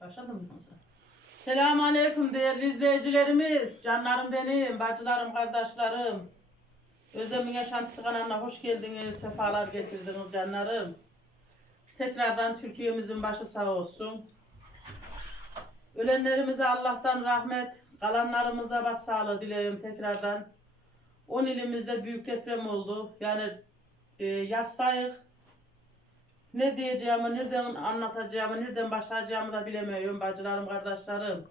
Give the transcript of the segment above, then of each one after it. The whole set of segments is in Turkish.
Başladın mı sen? Selamun Aleyküm değerli izleyicilerimiz, canlarım benim, bacılarım, kardeşlerim. Özlem'in Yaşantısı kanalına hoş geldiniz, sefalar getirdiniz canlarım. Tekrardan Türkiye'mizin başı sağ olsun. Ölenlerimize Allah'tan rahmet, kalanlarımıza başsağlığı diliyorum tekrardan. 10 ilimizde büyük deprem oldu. Yani e, yastayık. Ne diyeceğimi, nereden anlatacağımı, nereden başlayacağımı da bilemiyorum bacılarım, kardeşlerim.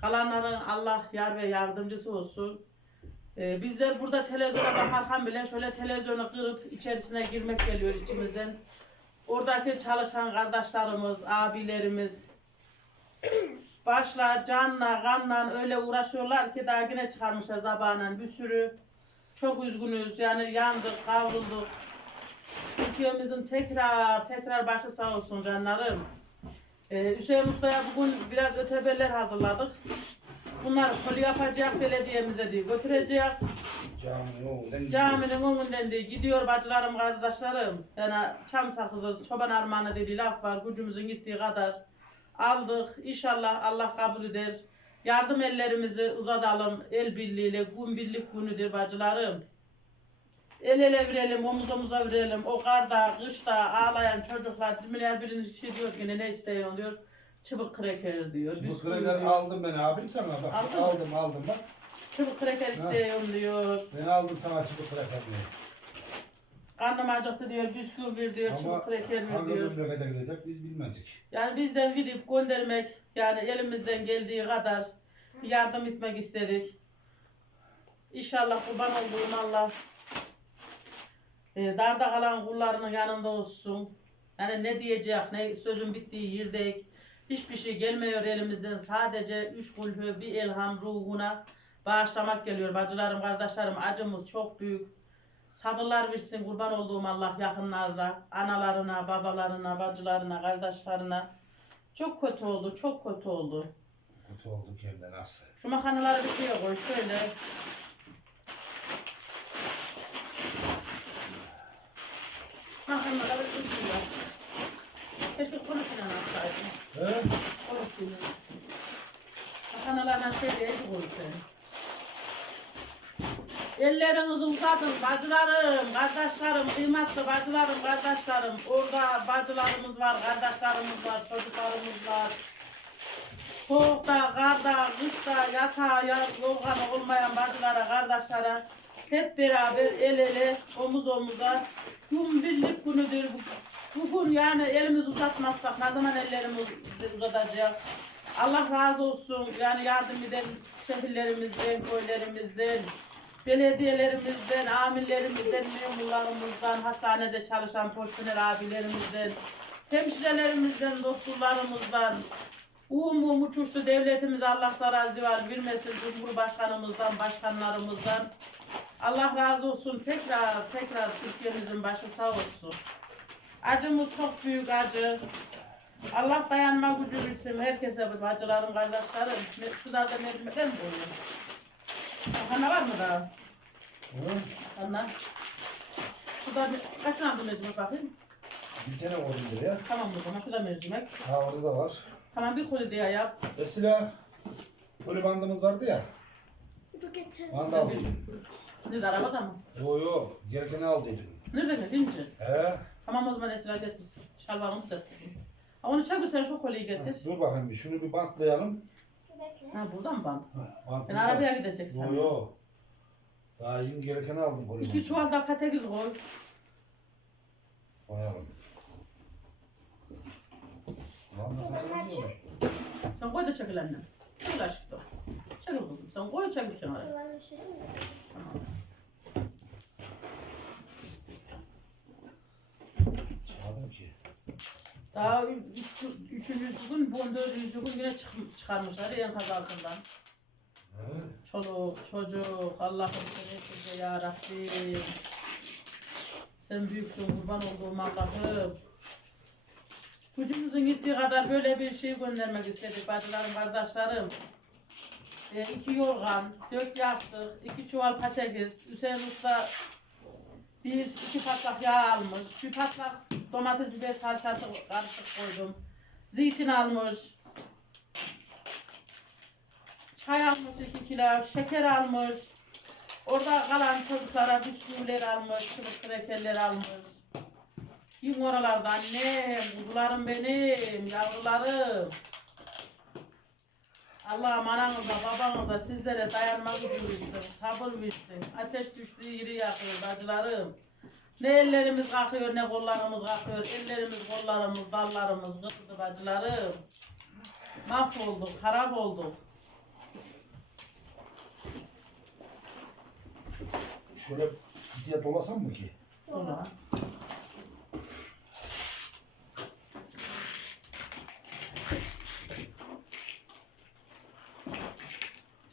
Kalanların Allah yar ve yardımcısı olsun. Ee, bizler burada televizyona bakarken bile şöyle televizyonu kırıp içerisine girmek geliyor içimizden. Oradaki çalışan kardeşlerimiz, abilerimiz başla, canla, kanla öyle uğraşıyorlar ki daha yine çıkarmışlar zabanen bir sürü. Çok üzgünüz yani yandık, kavrulduk. Türkiye'mizin tekrar tekrar başı sağ olsun canlarım. Ee, Hüseyin Usta'ya bugün biraz ötebeller hazırladık. Bunları koli yapacak belediyemize diye götürecek. Caminin Caminin önünden de gidiyor bacılarım, kardeşlerim. Yani çam sakızı, çoban armağanı dediği laf var. Gücümüzün gittiği kadar aldık. İnşallah Allah kabul eder. Yardım ellerimizi uzatalım. El birliğiyle, gün birlik günüdür bacılarım. El ele verelim, omuz omuza verelim. O karda, kışta ağlayan çocuklar, milyar birini şey diyor ki ne istiyor diyor. Çıbık kreker diyor. Bu bisküvi kreker diyor. aldım ben abim sana bak. Aldın mı? aldım aldım bak. Çıbık kreker istiyorum diyor. Ben aldım sana çıkıp kreker diye. Karnım acıktı diyor, bisküvi ver diyor, Ama çıbık kreker hangi diyor. memlekete gidecek biz bilmezdik. Yani bizden verip göndermek, yani elimizden geldiği kadar yardım etmek istedik. İnşallah kurban olduğum Allah e, darda kalan kullarının yanında olsun. Yani ne diyecek, ne sözün bittiği yerdek. Hiçbir şey gelmiyor elimizden. Sadece üç kulhü bir elham ruhuna bağışlamak geliyor. Bacılarım, kardeşlerim acımız çok büyük. Sabırlar versin kurban olduğum Allah yakınlarına, analarına, babalarına, bacılarına, kardeşlerine. Çok kötü oldu, çok kötü oldu. Kötü olduk yerde nasıl? Şu makarnaları bir şeye koy, şöyle. Makarnaları üzülüyor. Keşke konusuyla atsaydın. He? Konusuyla. Makarnalarla şey diye koysun. Ellerinizi uzatın bacılarım, kardeşlerim, kıymetli bacılarım, kardeşlerim. Orada bacılarımız var, kardeşlerimiz var, çocuklarımız var. Soğukta, karda, kışta, yatağa, yaz, olmayan bacılara, kardeşlere hep beraber el ele, omuz omuza gün birlik günüdür. bu. Bugün yani elimizi uzatmazsak ne zaman ellerimiz uzatacak? Allah razı olsun. Yani yardım eden şehirlerimizden, köylerimizden, belediyelerimizden, amirlerimizden, memurlarımızdan, hastanede çalışan personel abilerimizden, hemşirelerimizden, doktorlarımızdan, Umum uçuştu devletimiz Allah razı var bilmesin Cumhurbaşkanımızdan, başkanlarımızdan. Allah razı olsun tekrar tekrar Türkiye'mizin başı sağ olsun. Acımız çok büyük acı. Allah dayanma gücü versin herkese bu bacılarım, kardeşlerim. Ne- Şunlar da mercimekler mi koyuyor? Makarna var mı daha? Makarna. Şurada bir- kaç tane bu mercimek bakayım? Bir tane koydum buraya. Tamam o zaman şurada mercimek. Ha orada da var. Tamam bir koli diye yap. Mesela böyle bandımız vardı ya. Dur getir. Band aldıydım. Nerede arabada mı? Yo yo gerekeni aldıydım. Nerede getirince? He? Tamam o zaman Esra getirsin. Şalvarımı getirsin. Ha, Onu çabuk sen şu kolyeyi getir. Dur bakayım bir şunu bir bantlayalım. Bekle. Ha buradan bant. Ha, bant Ben burada. arabaya gideceksin. Yo yo. Daha yeni gerekeni aldım. böyle İki çuval da patates koy. Koyalım. Lan nefes alıyormuş. Sen koy da çekil annem. Çekil aşkım. Çekil kızım. Sen koy çekil kenara. Ben mi? Çaldım ki. Daha üç, üçüncü gün, bu dördüncü gün yine çık, çıkarmışlar enkaz altından. Çoluk, çocuk, Allah'ım seni size ya Rabbim. Sen büyüksün, kurban olduğum Allah'ım. Gücümüzün gittiği kadar böyle bir şey göndermek istedik bacılarım, kardeşlerim. E, iki yorgan, dört yastık, iki çuval patates, Hüseyin Usta bir iki patlak yağ almış, bir patlak domates biber salçası karışık koydum. Zeytin almış, Çay almış 2 kilo, şeker almış. Orada kalan çocuklara bisküviler almış, çubuk krekerler almış. Kim oralarda annem, kuzularım benim, yavrularım. Allah'ım ananıza, babanıza, sizlere dayanma gücü versin, sabır versin. Ateş düştüğü yeri yakıyor bacılarım. Ne ellerimiz kalkıyor, ne kollarımız kalkıyor. Ellerimiz, kollarımız, dallarımız kırdı bacılarım. Mahvolduk, harap olduk. Şöyle diye dolasam mı ki? Ulan.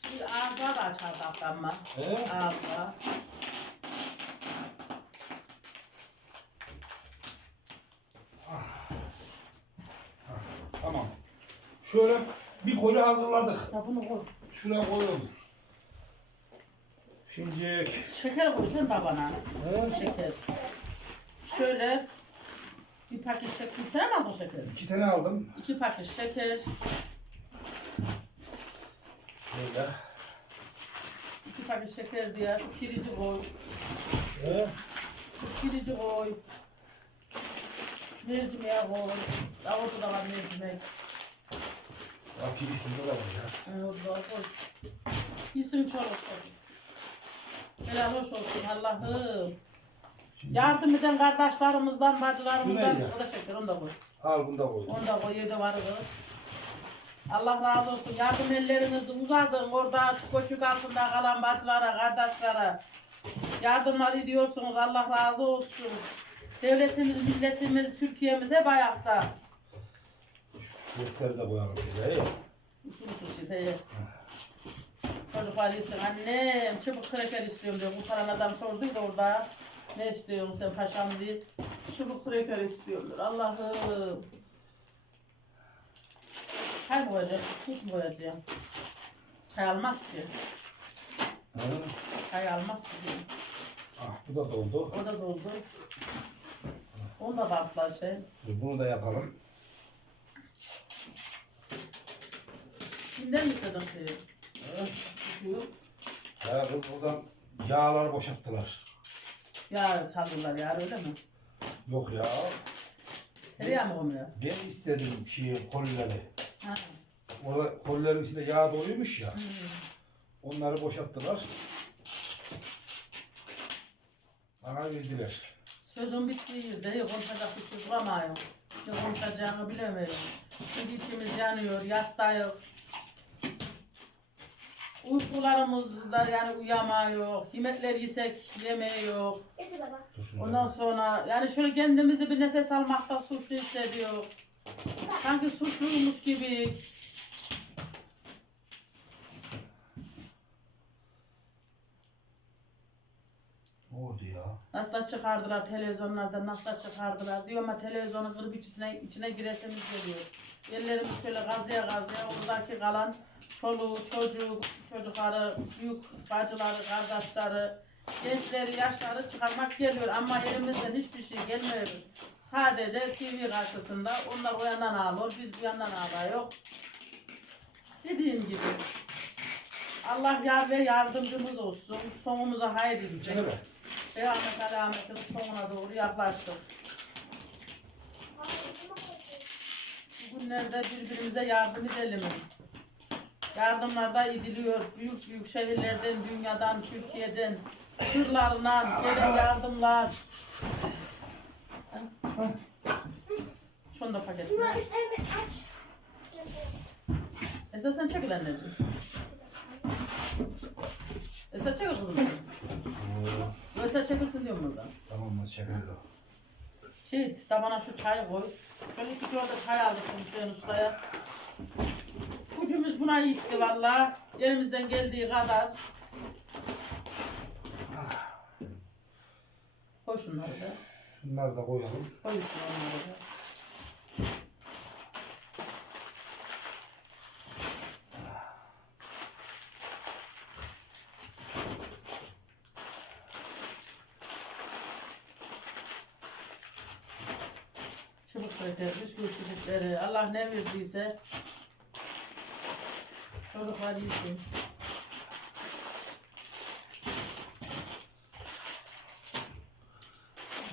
Şimdi ağızlar da açar ama. He? Ağızlar. Tamam. Şöyle bir koli hazırladık. Ya bunu koy. Şuraya koyalım. Şimdi Şeker koy sen babana. he, Şeker. Şöyle bir paket şeker. Sen mi aldın şeker? iki tane aldım. İki paket şeker. Şöyle. Paket şeker diye. Kirici koy. He. Kirici koy. Mercimeğe koy. Orada da var mercimek. Ya tuzu da var ya. Yani orada koy. İyisin çoluk çocuk. Helal hoş olsun Allah'ım. Yardım eden kardeşlerimizden, bacılarımızdan. O da şeker, onu da koy. al bunu da koydum. Onu da koy, yedi var kız. Allah razı olsun. Yardım ellerinizi uzadın. Orada koşuk altında kalan bacılara, kardeşlere. Yardımlar ediyorsunuz. Allah razı olsun. Devletimiz, milletimiz, Türkiye'miz hep ayakta. De koyalım şöyle. he. Usul usul şey. Çocuklar iyisin. Annem çubuk kreker istiyorum diyor. Bu paran adam sorduydu orada. Ne istiyorsun sen paşam diye. Çubuk kreker istiyorlar. Allah'ım. Çay? Tuz mu koyacağım? Çay almaz ki. He. Çay almaz ki. diyor. Ah bu da doldu. O da doldu. Onu da bantla şey. Dur, Bunu da yapalım. Kimden mi istedin şeyi? Şu Ya kız buradan yağları boşalttılar. yağ salırlar ya öyle mi? Yok ya. Tereyağı mı koymuyor? Ben istedim şeyi kolileri. Ha. Orada kolilerin içinde yağ doluymuş ya. Hmm. Onları boşalttılar. Bana verdiler. Sözün bittiği yerde konuşacak bir şey bulamıyorum. Ne konuşacağımı bilemiyorum. Çünkü içimiz yanıyor, yastayız. Uykularımızda yani uyamıyor. Yemekler yesek. Dur şunu Ondan da- sonra yani şöyle kendimizi bir nefes almakta suçlu hissediyor. Sanki suçluymuş gibi. Ne oldu ya? Nasıl çıkardılar televizyonlarda nasıl çıkardılar diyor ama televizyonu kırıp içine, içine giresimiz geliyor. Ellerimiz şöyle gazıya gazıya oradaki kalan çoluğu, çocuğu, çocukları, büyük bacıları, kardeşleri, gençleri, yaşları çıkarmak geliyor ama elimizden hiçbir şey gelmiyor. Sadece TV karşısında onlar o yandan ağlıyor, biz bu yandan ağlıyor. Dediğim gibi Allah yar ve yardımcımız olsun. Sonumuza hayır ver. Kıyamet alametinin sonuna doğru yaklaştık. Bugünlerde birbirimize yardım edelim. Yardımlar da ediliyor. Büyük büyük şehirlerden, dünyadan, Türkiye'den, kırlarından gelen yardımlar. Şunu da paket. Esra sen çekil anneciğim. Esra çekil kızım. Esra çekilsin diyorum buradan. Tamam mı? Çekilir o. Şey, tabana şu çay koy. Şöyle iki kilo da çay aldık Hüseyin Usta'ya. Gücümüz buna yetti valla. Elimizden geldiği kadar. Koy şunları da. Bunları da koyalım. Koy üstüne onları da. Çubuk çubukları, Allah ne verdiyse Çocuklar yesin.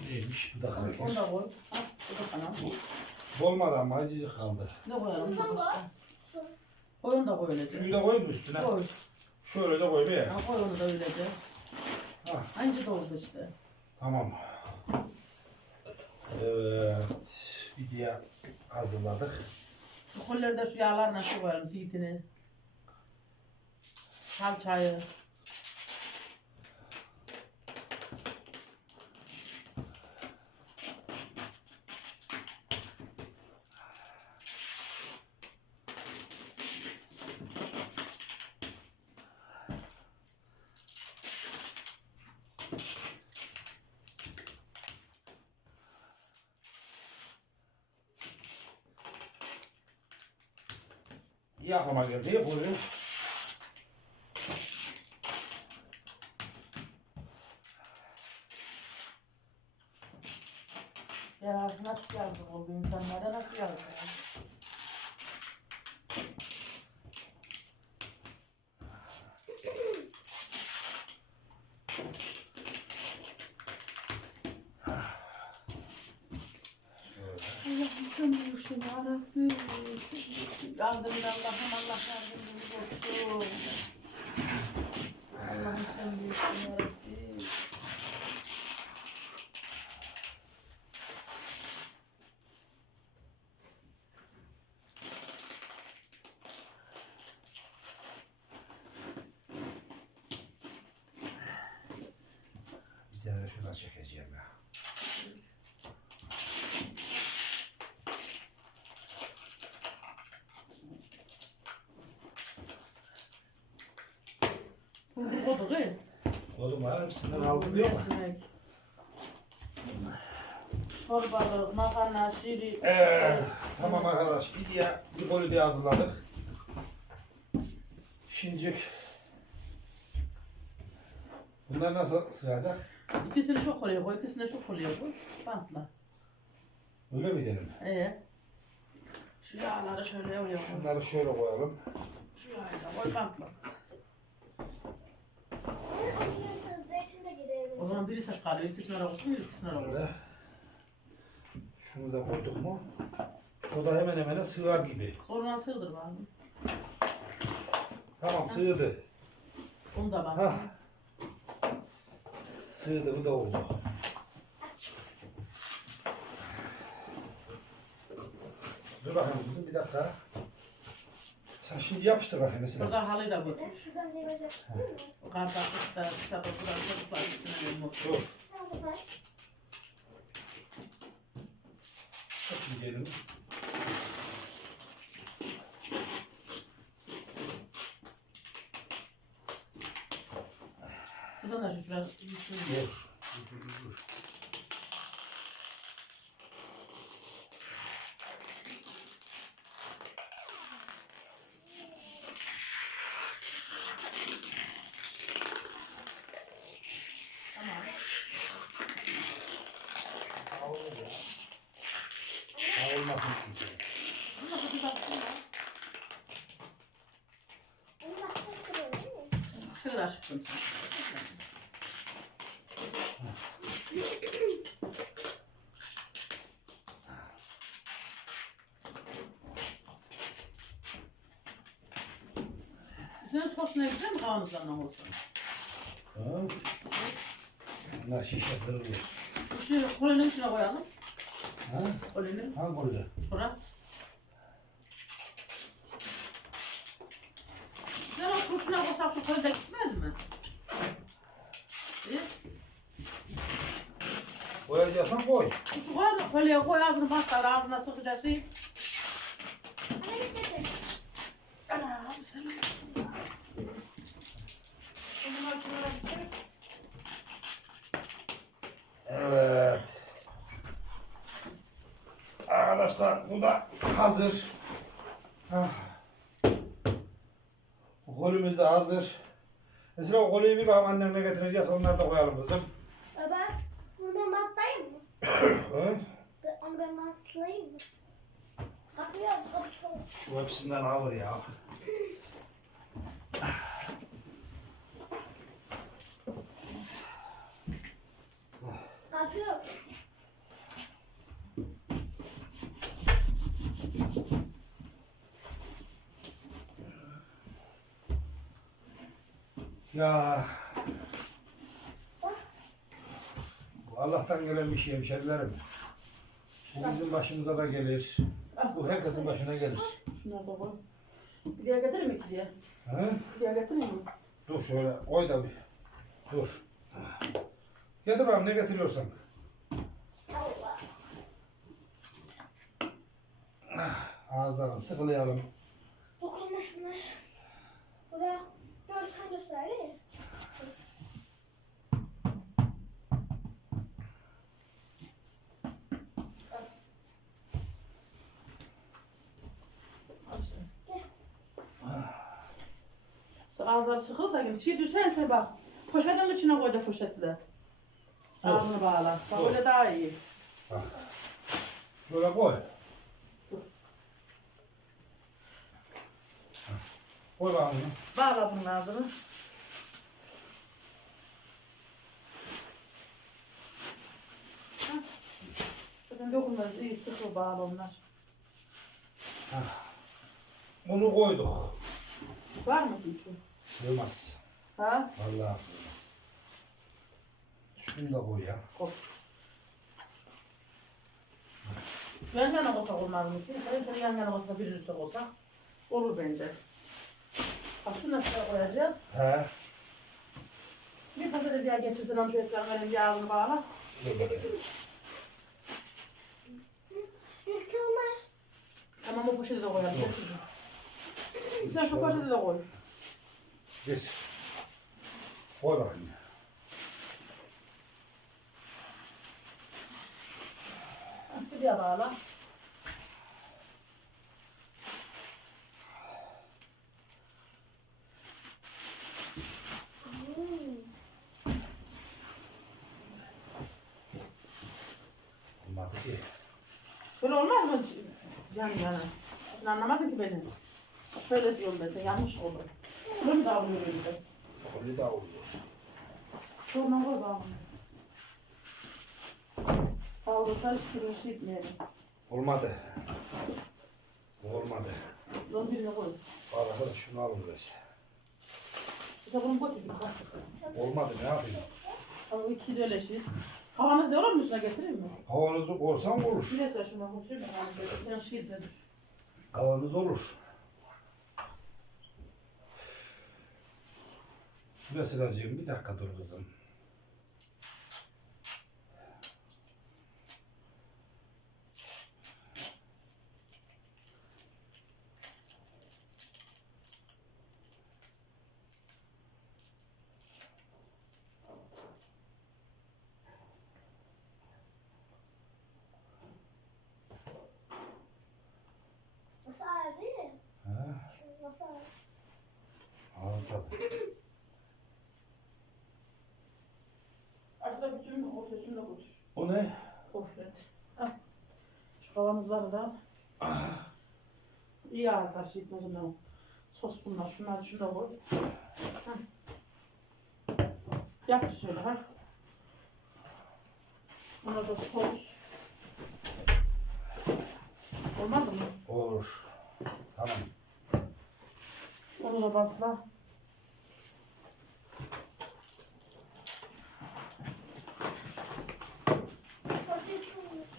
Neymiş? Bir dakika. Onu da koy. Ha, bu da sana. Olmadı ama acıcık kaldı. Ne koyalım? Su. Koy onu da koy öylece. Suyu da koyayım mı üstüne? Koy. Şöylece koy be. Ha, koy onu da öylece. Ha, Aynı da oldu işte. tamam. Evet. Bir diye hazırladık. Şu kolları da şu yağlarla şu koyalım zeytini. Salçayı. Ya nasıl yazdık o gün insanlara nasıl yazdık? Allah'ım sen büyüksün yarabbim. Yardımın Allah'ım Allah yardımcımız olsun. Allah'ım sen büyüksün yarabbim. Bir tane de şuradan çekeceğim ya. Koduk he. Oğlum var hepsinden aldım diyor mu? Mercimek. Çorbalık, makarna, şiri. Evet. Tamam arkadaş. Bir diye bir golü diye hazırladık. Şincik. Bunlar nasıl sığacak? İkisini çok oluyor koy, ikisini de çok oluyor bu. Bantla. Öyle mi diyelim? Ee, şu yağları şöyle oraya koy. Şunları şöyle koyalım. Şu da koy bantla. Onun zeytin de gidelim. O zaman biri tek kalıyor, ikisini oraya koysun, ikisini oraya koy. Böyle. Şunu da koyduk mu? O da hemen hemen sığar gibi. Sonra sığdır bana. Tamam sığdı. Onu da bak. Hah. Sığdı bu da oldu. Dur bakayım kızım bir dakika. Sen şimdi yapıştır bakayım mesela. Burada halıyı da mi? O kardaklıkta, kitapta duran çocuklar üstüne. Dur. De bak. Çok iyi gelin. Şuradan da şu şuraya üstüne. Dur. Dur, dur, dur. Tamam. Kavrulur ya. Kavrulmasın çünkü. Bunu da kutu baksın ya. Onu başka kırıyorum değil mi? Senin sosuna güzel mi kavanozlarından olsun? Ha? Bunlar şişe kırılıyor. Bu şey kolinin içine koyalım. Ha? Kolini. Ha burada. Sonra. Sen o kurşuna koysak şu kolide gitmez mi? İyi. Koyacaksan koy. Şu koy, kolye koy ağzını patlar, ağzına sıkacağız. iyi. Ana istedim. Ana abi sen. Bunu makineye gidecek. Evet. Arkadaşlar bu da hazır. Hah. Bu kolümüz de hazır. Mesela kolyeyi bir bakalım annemle getireceğiz. Onları da koyalım kızım. Baba, bunu ben bantlayayım mı? Ha? Ben- Onu ben bantlayayım mı? Kapıyor, kapıyor. Şu hepsinden alır ya. Kalkıyorum. Ya. Bu Allah'tan gelen bir şey hemşerilerim. Bu bizim başımıza da gelir. Bu herkesin başına gelir. Şunları da koy. Bir diğer getireyim mi ki diye? He? Bir diğer getireyim mi? Dur şöyle koy da bir. Dur. Getir bakalım ne getiriyorsan. Allah. Ağızlarını sıkılayalım. Dokunmasınlar. Buraya dört tane sıra değil mi? Al işte. Sen ağızları sıkıl da gel. Şey düşerse bak. Poşetin içine koy da poşetle. Ağzını bağla. Bak Dur. öyle daha iyi. Bak. Şöyle koy. Dur. Koy bunu. Bağla bunun ağzını. Hah. Zaten dokunmaz. iyi sıkı bağlı onlar. Bunu koyduk. Var mı şu? Sığmaz. Ha? Vallahi sığmaz. Şunu da koy ya. Koy. Yan yana koysak olmaz mı ki? Sen şöyle yan yana koysak birini üstte koysak olur bence. Bak şunu şuraya koyacağız. He. Bir patates yağı getirsin onu şöyle sen benim yağını bağla. Dur bakayım. Yırtılmaz. Tamam o poşeti de koyalım. Sen şu poşeti de koy. Geç. Koy bakayım. Bir daha bağla. Olmadı ki. Böyle olmaz mı? Yan yana. Anlamadın ki beni. Şöyle diyorum ben sen yanlış olur. Bunu mu davranıyor öyle? Öyle daha oluyor. Sonra koy bağlı. Kavrulsa hiç kırın şey etmeyelim. Olmadı. Olmadı. Onu birine koy. Arkadaş şunu alın biraz. İşte bunu koy. Olmadı ne yapayım? Ama ikisi de öyle şey. Havanız da olur mu üstüne getireyim mi? Havanızı korsan olur. Neyse şuna da da. Sen şey dur. Havanız olur. Sıracığım bir dakika dur kızım. Nasıl ağır değil mi? Ha, Nasıl ağır? al tabii. Aşağıda bütün bir kofresini de götür. O ne? Kofret. Al. Kavanozları da al. İyi ağızlar şey ondan. Sos bunlar. Şunları şuna koy. Hah. Yap şöyle ha. Buna da sos. Olmaz mı? Olur. Tamam. Onu da bantla.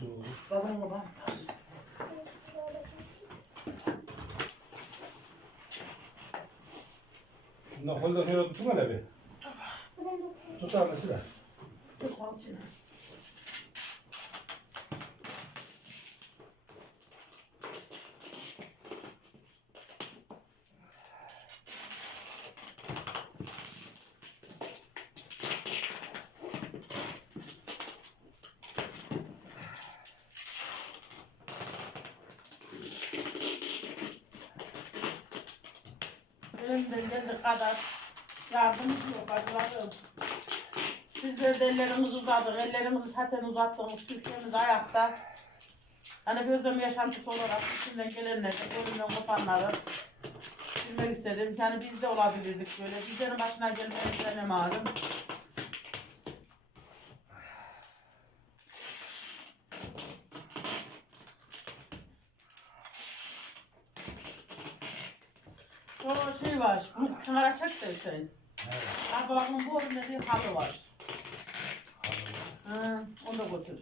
Dur. Babamla bantla. Şundan kolda şöyle tutun hele bir. Tutar mesela. Yok al içine. Elimden geldiği kadar yardımcı yok acılarım. Sizler de ellerimizi uzadık. Ellerimizi zaten uzattığımız Türkiye'miz ayakta. Hani bir özlem yaşantısı olarak içinden gelenleri, ölümden kopanları paylaşmak istedim. Yani biz de olabilirdik böyle. Bizlerin başına gelmeyince ne malum. O var, kenara çek de şey. Evet. Ablamın bu orada bir halı var. Ha, onu da götür.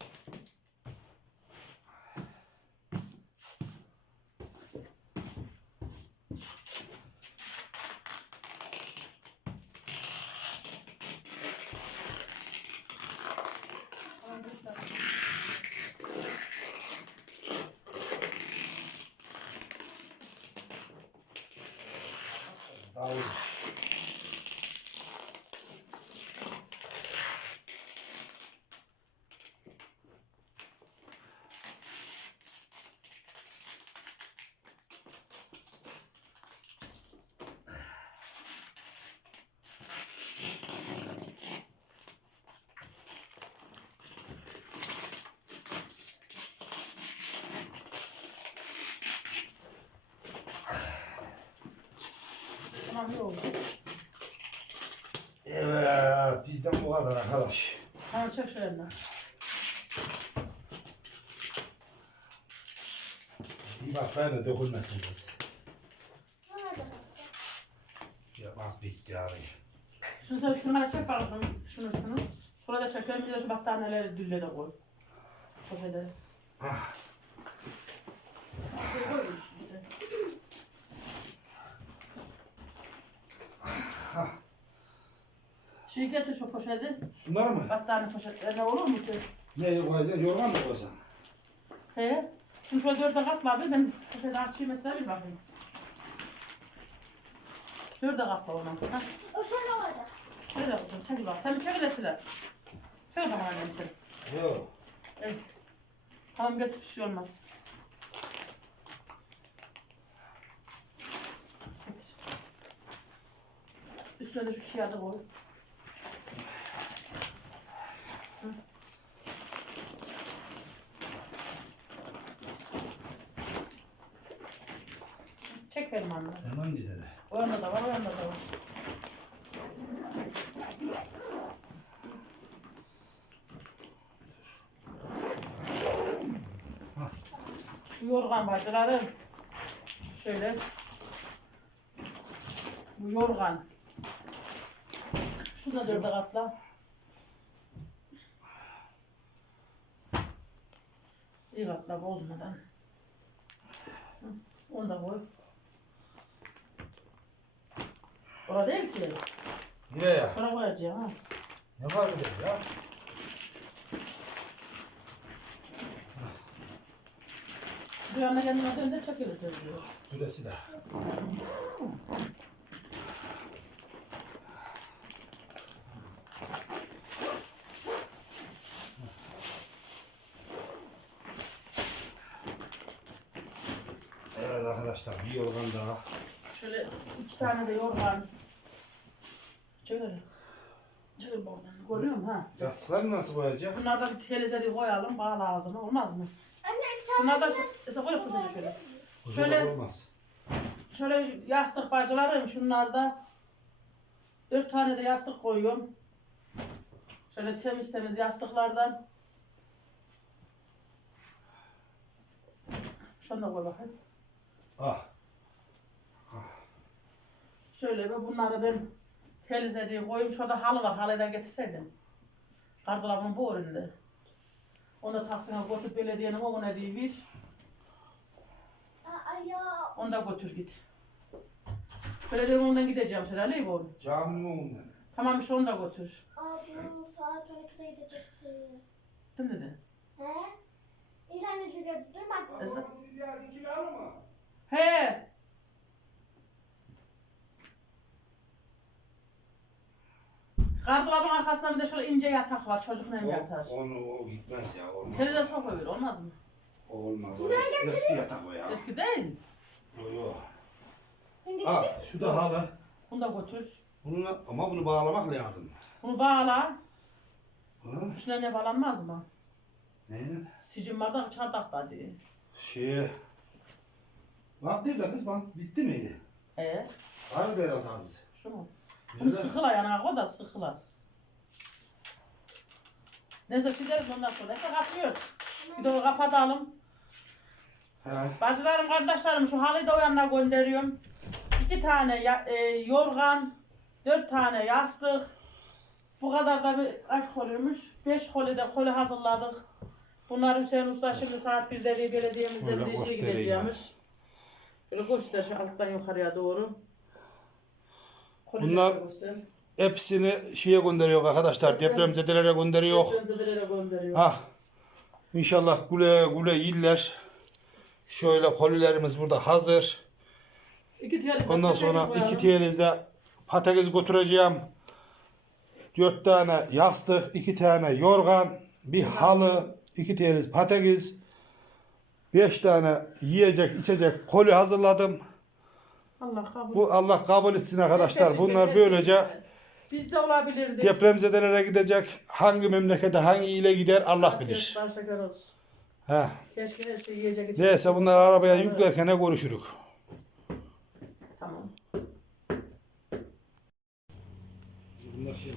İyi oldu. Evet, bizden bu kadar arkadaş. Tamam çek elinden. İyi bak ben de dökülmesin kız. Ya bak bitti abi. Şunu sen kenara çek bakalım. Şunu şunu. Burada çekelim bir de şu battaniyeleri dülle de koy. Poşete. Ah, Şey koy işte. Şey getir şu poşeti. şunlar mı? Battaniye poşetlerine olur mu ki? Ne koyacaksın? Yorgan mı koysan? He? Şunu şöyle dörde katla abi. Ben poşeti açayım mesela bir bakayım. Dörde katla onu. Ha? O şöyle olacak. Şöyle kızım çekil bak. Sen bir çekil esile. Çekil bakalım annem sen. Yok. Evet. Tamam getir bir şey olmaz. Üstüne de şu kağıdı koy. Çek benim anne. Hemen de. O yanda da var, o yanda da var. Yorgan bacılarım. Şöyle. Bu yorgan. Şunu da dörde katla. İyi katla bozmadan. Onu da koy. Orada değil ki. Yine ya. Şuna koyacağım ha. Ne fark eder ya? Bir yana kendine döndür çekileceğiz diyor. Süresi de. Evet arkadaşlar bir yorgan daha. Şöyle iki tane de yorgan. Çekil. Çekil buradan. Görüyor musun ha? Yastıkları nasıl koyacak? Bunlardan bir telizeli koyalım. Bağla ağzını. Olmaz mı? Anne Bunlar da. Mesela koy kutuyu şöyle. Şöyle- Şöyle olmaz. Şöyle yastık bacılarım şunlarda. Dört tane de yastık koyuyorum. Şöyle temiz temiz yastıklardan. Şunu da koy bakayım. Ah. Şöyle ve bunları ben telize diye koyayım. Şurada halı var. Halıyı da getirseydim. Gardırobun bu önünde. Onu da taksine götür belediyenin o ne diye bir. Ay ya. Onu da götür git. Belediyenin ondan gideceğim şöyle Ali bu. Caminin önünden. Tamam işte onu da götür. Ablam saat 12'de gidecekti. Kim dedi? He? İlan ediyor. Duymadın mı? He. Gardırobun arkasında bir de şöyle ince yatak var. Çocuk ne yatar. O, onu o gitmez ya olmaz. Telize sokuyor olmaz mı? O olmaz. O eski, eski yatak o ya. Eski değil. Yo yo. Ben Ha getirdim. şu da halı. Bunu da götür. Bunu, ama bunu bağlamak lazım. Bunu bağla. Ha? Şuna ne bağlanmaz mı? Neyle? Sicim bardak çardak da diye. Şey. Bak değil de kız bak bitti miydi? Ee, Var Berat Aziz. şu mu? Bunu sıkıla yana o da sıkıla. Neyse gideriz ondan sonra. Neyse kapıyor. Bir de o kapatalım. He. Bacılarım, kardeşlerim şu halıyı da o yanına gönderiyorum. İki tane ya- e, yorgan, dört tane yastık. Bu kadar da bir kaç koluymuş? Beş koli de koli hazırladık. Bunlar Hüseyin Usta şimdi saat 1'de bir belediyemizde bir işe gideceğimiş. Böyle göster şu alttan yukarıya doğru. Bunlar-. Hepsini şeye gönderiyor arkadaşlar. Depremzedelere gönderiyor. Depremzedelere gönderiyor. Ha. İnşallah güle güle yiller. Şöyle kolilerimiz burada hazır. İki Ondan sonra iki tiyelizde patates götüreceğim. Dört tane yastık, iki tane yorgan, bir halı, iki tiyeliz patates, beş tane yiyecek, içecek koli hazırladım. Allah kabul Bu Allah kabul etsin arkadaşlar. Bunlar böylece Bizde olabilirdi. depremzedelere gidecek. Hangi memlekete, hangi ile gider Allah bilir. Şeker olsun. He. Keşke her şeyi yiyecek içecek. Neyse bunlar arabaya yüklerken görüşürük. Tamam. Bunlar şey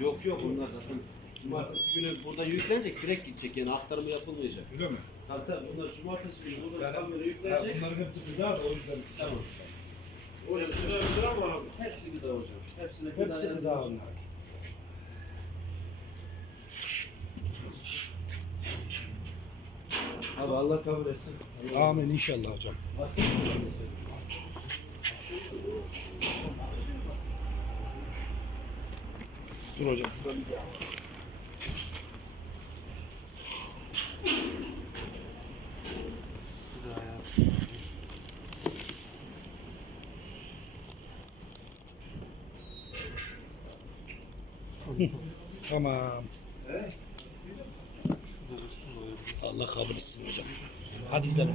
Yok yok onlar zaten cumartesi günü burada yüklenecek direkt gidecek yani aktarımı yapılmayacak. Öyle mi? Tabii tabii bunlar cumartesi günü burada Yani- kamera yüklenecek. bunların hepsi gıda da o yüzden. Tamam. Hocam sürebilir ama hepsi gıda hocam. Hepsine gıda Hepsi gıda onlar. Abi Allah kabul etsin. Amin inşallah hocam. Dur hocam. Tamam. Allah kabul etsin hocam. Hadi gidelim.